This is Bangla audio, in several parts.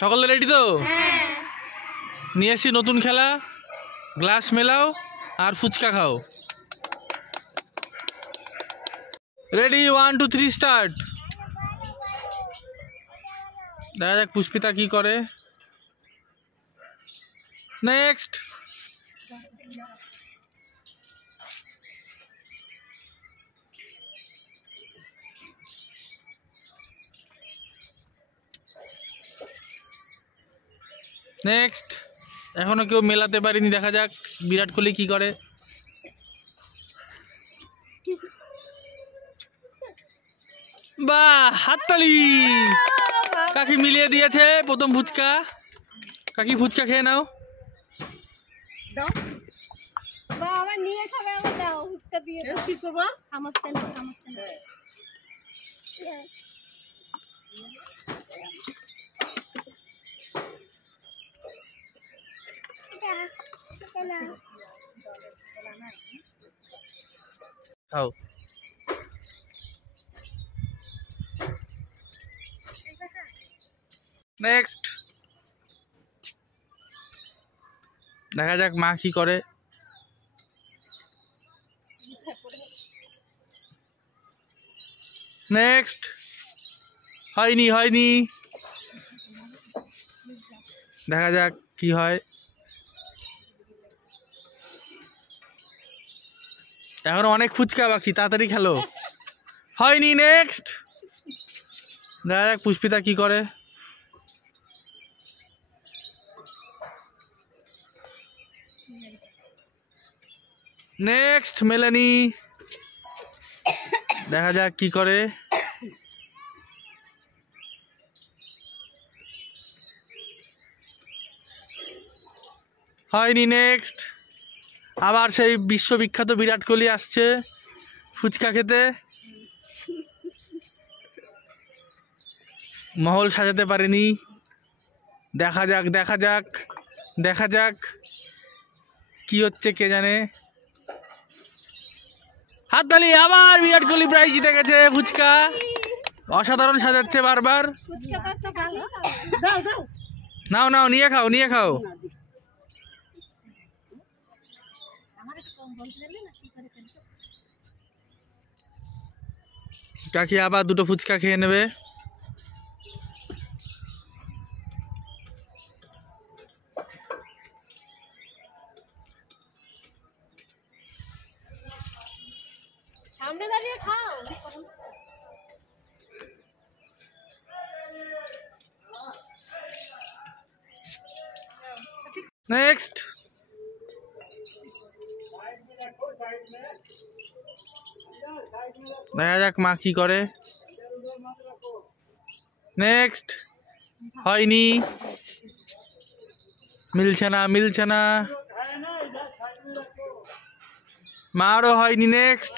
সকলে রেডি তো? নিয়ে এসছি নতুন খেলা, গ্লাস মেলাও আর ফুচকা খাও। Ready, 1 2 3 start. দেখা যাক পুষ্পিতা কি করে। নেক্সট। নেক্সট। এখনো কেউ মেলাতে পারিনি, দেখা যাক বিরাট কোহলি কি করে। বাহ, হাততালি। কাকি মিলিয়ে দিয়েছে প্রথম ফুচকা। কাকি ফুচকা খেয়ে নাও। খাও। নেক্সট। দেখা যাক মা কি করে। নেক্সট। হয়নি হয়নি, দেখা যাক কি হয়। এখন অনেক ফুচকা বাকি, তাড়াতাড়ি খেলো। হয়নি। নেক্সট। দেখা যাক পুষ্পিতা কি করে। নেক্সট মেলেনি, দেখা যাক কি করে। হয়নি। নেক্সট। আবার সেই বিশ্ববিখ্যাত বিরাট কোহলি আসছে ফুচকা খেতে। মহল সাজাতে পারেনি। দেখা যাক দেখা যাক দেখা যাক কি হচ্ছে কে জানে। হাততালি। আবার বিরাট কোহলি প্রাইজ জিতে গেছে। ফুচকা অসাধারণ সাজাচ্ছে বারবার। নাও নাও, নিয়ে খাও নিয়ে খাও। কাকি আবার দুটো ফুচকা খেয়ে নেবে। সামনে দাঁড়িয়ে খাও। নেক্সট। দেখা যাক মা কি করে। নেক্সট। হয়নি, মিলছে না মিলছে না, মারও হয়নি। নেক্সট।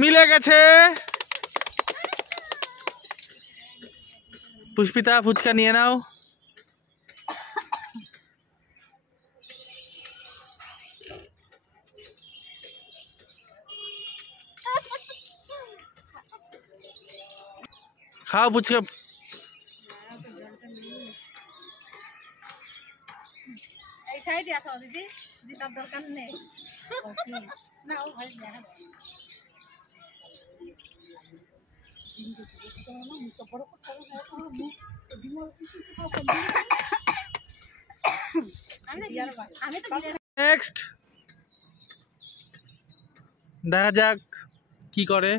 মিলে গেছে। পুষ্পিতা ফুচকা নিয়ে নাও। খাও ফুচকা। এই সাইডে আসো দিদি, দিদার দরকার নেই। না ও ভাই দেখা দাও। নেক্সট। দেখা যাক কি করে।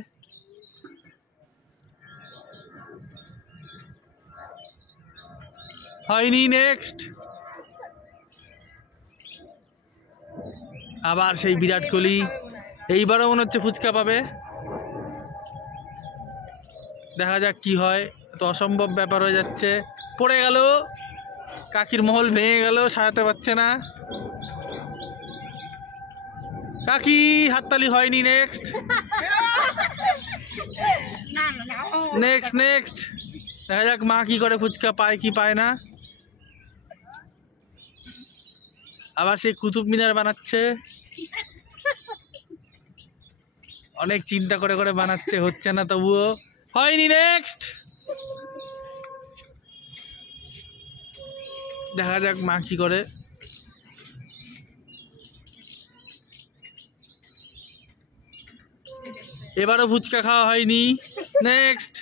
হয়নি। নেক্সট। আবার সেই বিরাট কোহলি। এইবারও মনে হচ্ছে ফুচকা পাবে। দেখা যাক কি হয়। তো অসম্ভব ব্যাপার হয়ে যাচ্ছে। পড়ে গেল, কাকির মহল ভেঙে গেল, সাজাতে পারছে না। কাকি হাততালি। হয়নি। নেক্সট। Next next. দেখা যাক মা কি করে, ফুচকা পায় কি পায় না। আবার সেই কুতুব মিনার বানাচ্ছে। অনেক চিন্তা করে করে বানাচ্ছে, হচ্ছে না তবুও। হয়নি। নেক্সট দেখা যাক মা কি করে। এবারও ফুচকা খাওয়া হয়নি। নেক্সট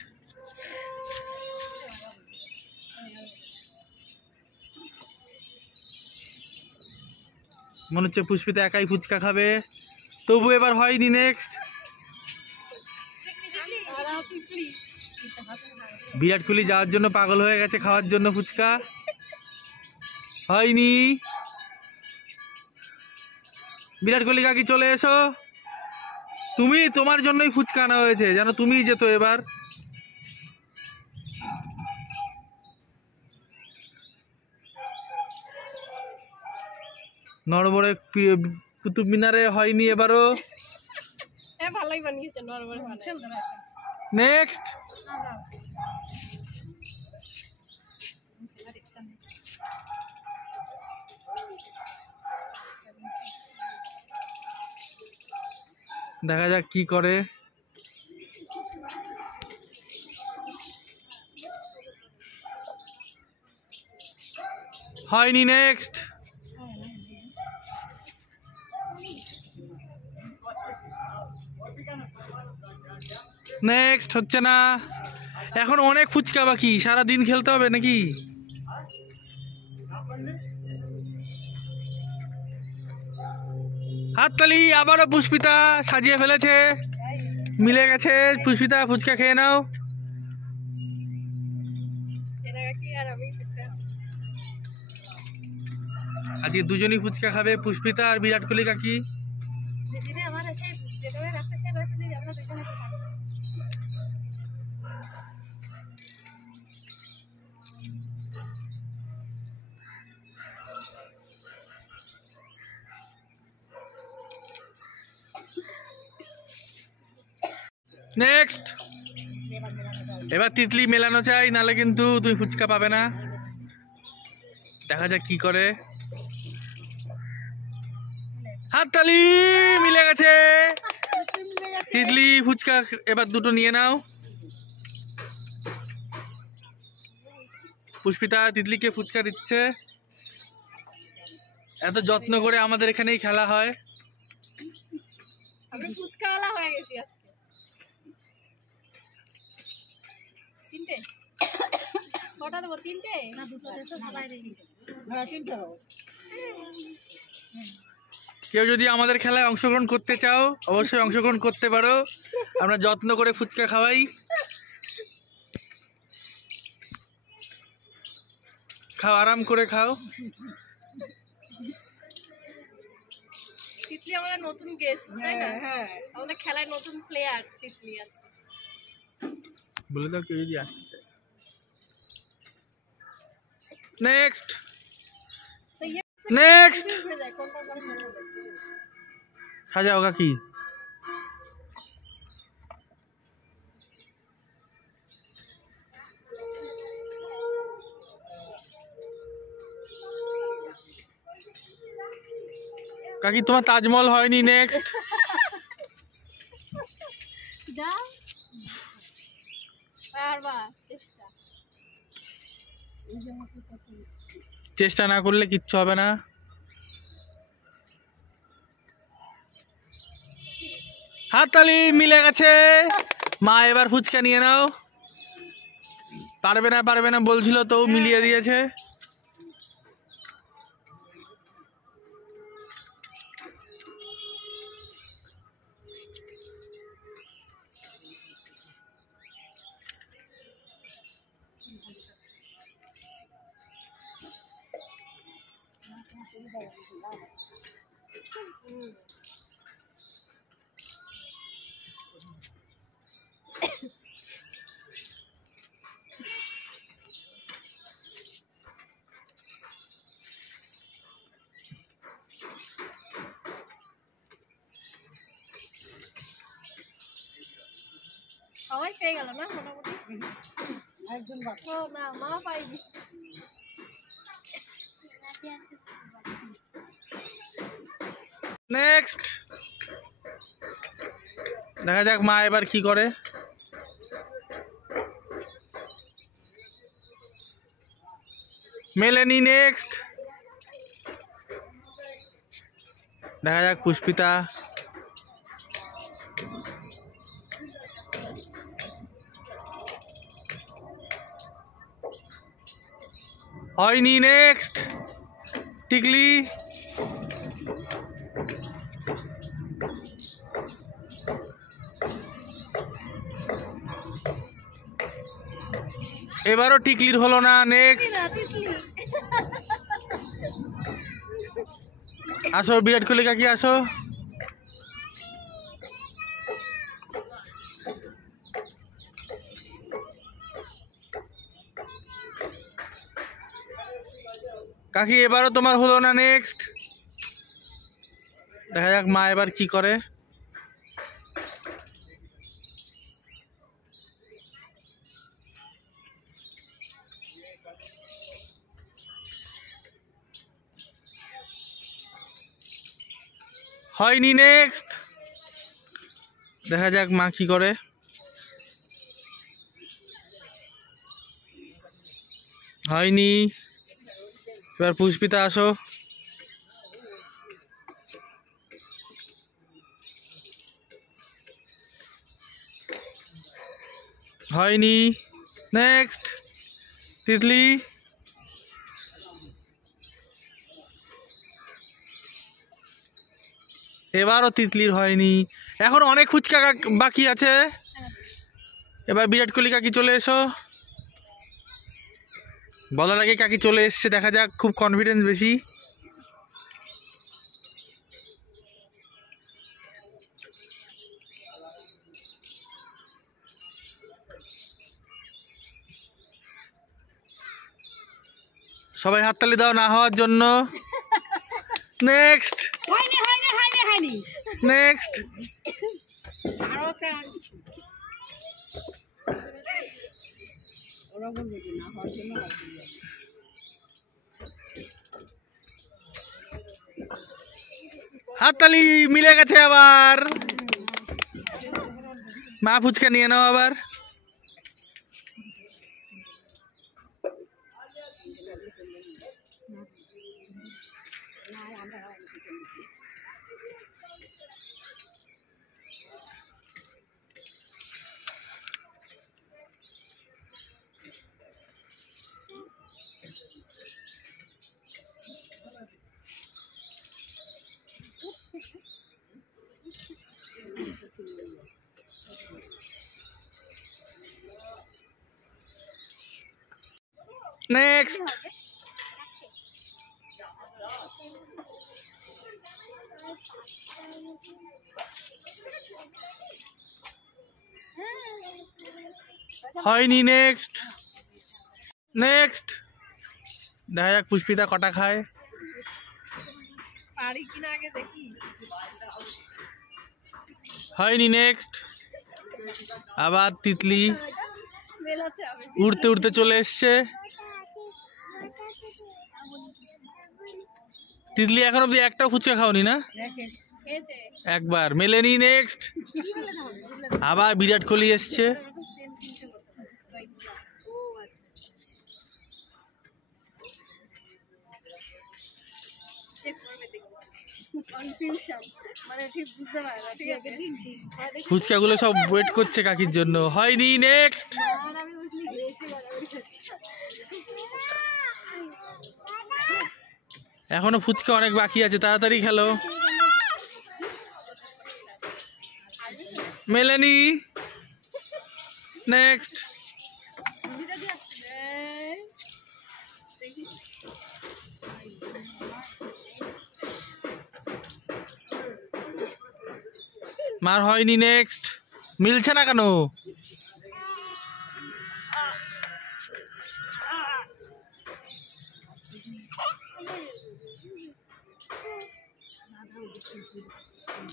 মনে হচ্ছে পুষ্পিতা একাই ফুচকা খাবে, তবু এবার হয়নি। নেক্সট বিরাট কোহলি যাওয়ার জন্য পাগল হয়ে গেছে, খাওয়ার জন্য ফুচকা। হয়নি। বিরাট কোহলি কাকি চলে এসো, তোমার জন্যই ফুচকা আনা হয়েছে, যেন তুমিই যেত এবার। নড়বড়ে কুতুব মিনারে হয়নি এবারও। ভালোই বানিয়েছে নরমাল। নেক্সট দেখা যাক কি করে। হয়নি। নেক্সট নেক্সট হচ্ছে না। এখন অনেক ফুচকা বাকি, সারা দিন খেলতে হবে নাকি? হাততালি। আবারও পুষ্পিতা সাজিয়ে ফেলেছে, মিলে গেছে। পুষ্পিতা ফুচকা খেয়ে নাও। আজকে দুজনই ফুচকা খাবে, পুষ্পিতা আর বিরাট কোহলি কাকি। নেক্সট এবার তিতলি মেলানো চাই, নালে কিন্তু তুমি ফুচকা পাবে না। দেখা যাক কি করে। হাততালি। মিলে গেছে। তিতলি ফুচকা এবার দুটো নিয়ে নাও। পুষ্পিতা তিতলিকে ফুচকা দিচ্ছে। এত যত্ন করে আমাদের এখানেই খেলা হয়। আমি ফুচকাওয়ালা হয়ে গেছি আজকে। তিনটে কটা দেবো? তিনটে না দুটো দেবো? সবাই রেডি। হ্যাঁ তিনটে দেবো। কেউ যদি আমাদের খেলায় অংশগ্রহণ করতে চাও অবশ্যই অংশগ্রহণ করতে পারো, আমরা যত্ন করে ফুচকা খাওয়াই। খাও, আরাম করে খাও। তিতলি আমাদের নতুন গেস্ট, তাই না? হ্যাঁ, আমাদের খেলায় নতুন প্লেয়ার তিতলি আছে। বলে দাও কেউ যদি আসতে চায়। নেক্সট নেক্সট সাজাও কাকি। কাকি তোমার তাজমহল হয়নি। নেক্সট যাও বারবার চেষ্টা না করলে কিচ্ছু হবে না। হাততালি। মিলে গেছে। মা এবার ফুচকা নিয়ে নাও। পারবে না বলছিল তো মিলিয়ে দিয়েছে। সবাই পেয়ে গেল না মোটামুটি? একজন বাকি। ও না, মা পাইনি। নেক্সট দেখা যাক মা এবার কি করে। মেলেনি। নেক্সট। দেখা যাক পুষ্পিতা। হয়নি। নেক্সট। টিকলি। এবারও টিকলির হলো না। নেক্সট। আসো বিরাট কোহলি কাকি আসো। কাকি এবারও তোমার হলো না। নেক্সট। দেখা যাক মা এবার কি করে। হয়নি। নেক্সট। দেখা যাক মা কি করে। হয়নি। এবার পুষ্পিতা আসো। হয়নি। নেক্সট। তিতলি। এবারও তিতলির হয়নি। এখন অনেক ফুচকা বাকি আছে। এবার বিরাট কোহলি কাকি চলে এসো। বলার আগে কাকি চলে এসছে। দেখা যাক, খুব কনফিডেন্স বেশি। সবাই হাততালি দাও না হওয়ার জন্য। নেক্সট। নেক্সট। হাততালি মিলে গেছে আবার। মা ফুচকা নিয়ে নাও আবার। নেক্সট। হয়নি। নেক্সট। নেক্সট। দেখা যাক পুষ্পিতা কটা খায়। হয়নি। নেক্সট। আবার তিতলি উড়তে উড়তে চলে এসছে। তিতলি এখন অব্দি একটাও ফুচকা খাওনি না? একবার। মেলেনি। নেক্সট। আবার বিরাট কোহলি এসছে। ফুচকাগুলো সব ওয়েট করছে কাকির জন্য। হয়নি। নেক্সট। এখনো ফুচকা অনেক বাকি আছে, তাড়াতাড়ি খেলো। মেলেনি। নেক্সট। মার হয়নি। নেক্সট। মিলছে না কেন?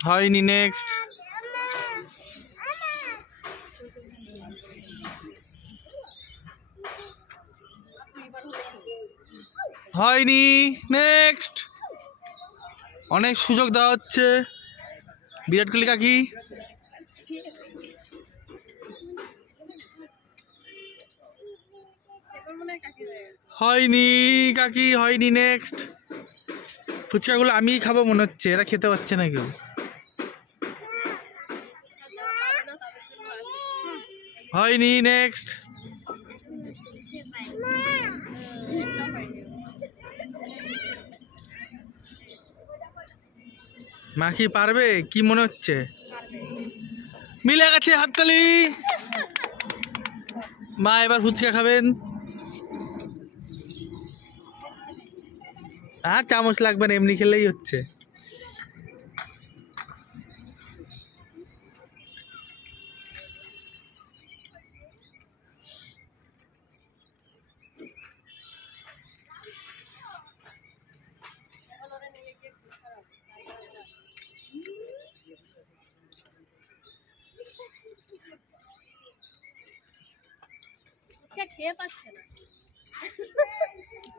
হয়নি। নেক্সট। হয়নি। নেক্সট। অনেক সুযোগ দেওয়া হচ্ছে। বিরাট কোহলি কাকি হয়নি কাকি, হয়নি। নেক্সট। ফুচকাগুলো আমিই খাবো মনে হচ্ছে, এরা খেতে পাচ্ছে না কেউ। হয়নি। নেক্সট। মা কি পারবে কি মনে হচ্ছে? মিলে গেছে, হাততালি। মা এবার ফুচকা খাবেন। আর চামচ লাগবে না, এমনি খেলেই হচ্ছে।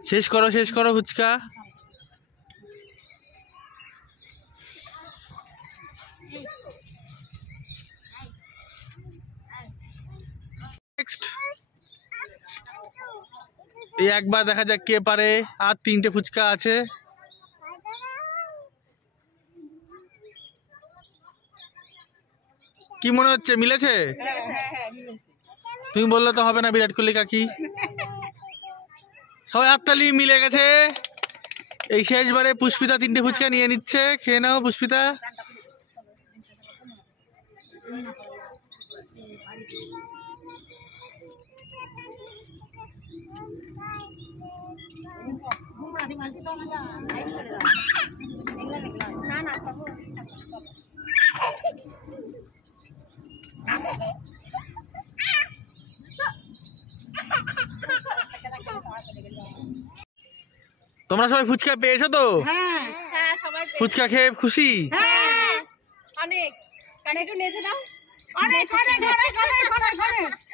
শেষ করো, শেষ করো ফুচকা। নেক্সট। এই একবার দেখা যাক কে পারে। আর 3টে ফুচকা আছে। কি মনে হচ্ছে, মিলেছে? তুমি বললে তো হবে না, বিরাট কোহলি কাকি। সবাই হাততালি, মিলে গেছে। এই শেষবারে পুষ্পিতা 3টে ফুচকা নিয়ে নিচ্ছে। খেয়ে নাও পুষ্পিতা। তোমরা সবাই ফুচকা পেয়েছো তো? হ্যাঁ, ফুচকা খেয়ে খুশি? অনেক। কানে একটু নেচে দাও। অনেক অনেক অনেক অনেক অনেক অনেক।